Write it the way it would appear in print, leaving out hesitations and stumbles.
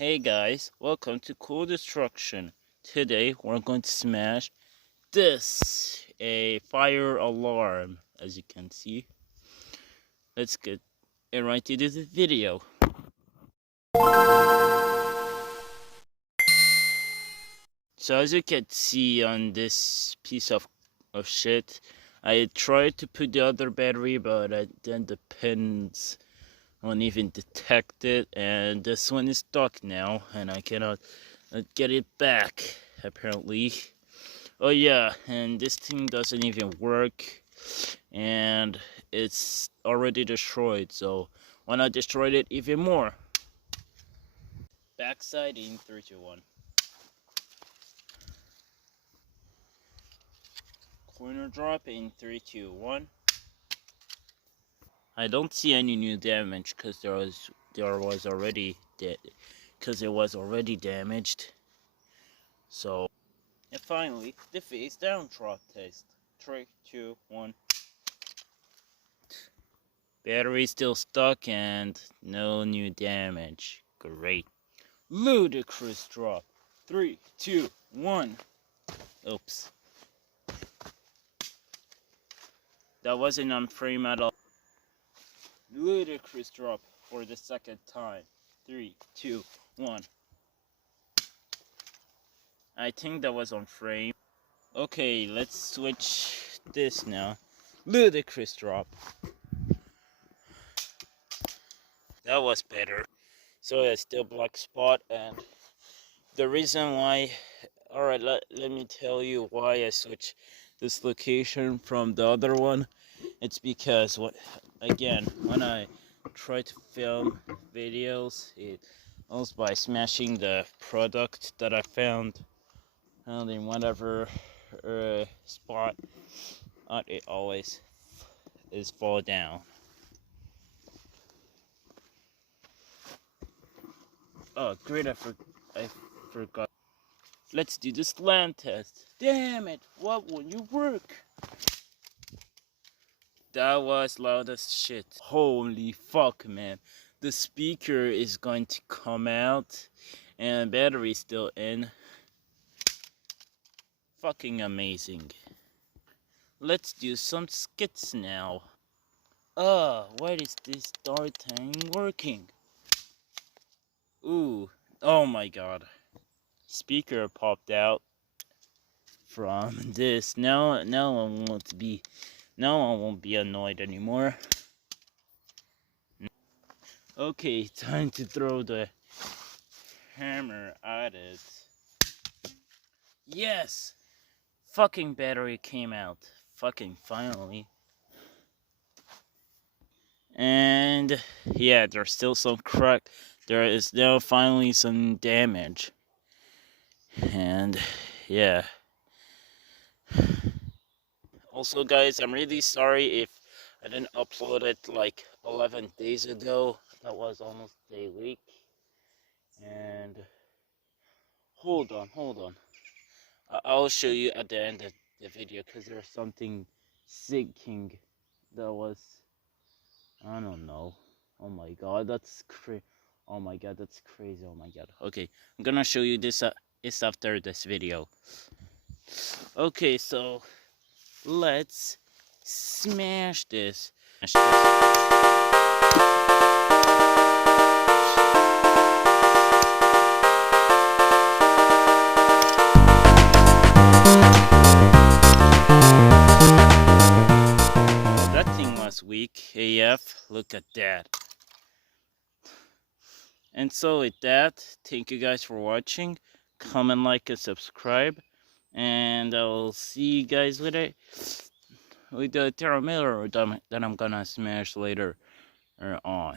Hey guys, welcome to Cool Destruction. Today we're going to smash this, a fire alarm, as you can see. Let's get right into the video. So as you can see on this piece of shit, I tried to put the other battery, but then the pins won't even detect it, and this one is stuck now, and I cannot get it back, apparently. Oh yeah, and this thing doesn't even work, and it's already destroyed, so why not destroy it even more? Backside in 3, 2, 1. Corner drop in 3, 2, 1. I don't see any new damage because there was already because it was already damaged. So, and finally, the face down drop test. 3, 2, 1. Battery still stuck and no new damage. Great. Ludicrous drop. 3, 2, 1. Oops. That wasn't on frame at all. Ludicrous drop for the second time. 3, 2, 1. I think that was on frame. Okay, let's switch this now. Ludicrous drop. That was better. So it's still black spot, and the reason why, alright, let me tell you why I switched this location from the other one. It's because when I try to film videos, it was by smashing the product that I found in whatever spot, it always is fall down. Oh great, I forgot. Let's do this LAN test. Damn it, what won't you work? That was loud as shit. Holy fuck, man. The speaker is going to come out and battery's still in. Fucking amazing. Let's do some skits now. Why is this darn thing working? Ooh, oh my god. Speaker popped out from this. Now I won't be annoyed anymore. Okay, time to throw the hammer at it. Yes! Fucking battery came out. Fucking finally. And yeah, there's still some crack. There is now finally some damage. And yeah. Also guys, I'm really sorry if I didn't upload it like 11 days ago. That was almost a week. And hold on. I'll show you at the end of the video because there's something sinking that was, I don't know. Oh my god, that's crazy. Oh my god, that's crazy. Oh my god. Okay, I'm gonna show you this after this video. Okay, so let's smash this. That thing was weak AF. Look at that. And so with that, thank you guys for watching. Comment, like, and subscribe. And I'll see you guys with the Terra Miller that I'm gonna smash later on.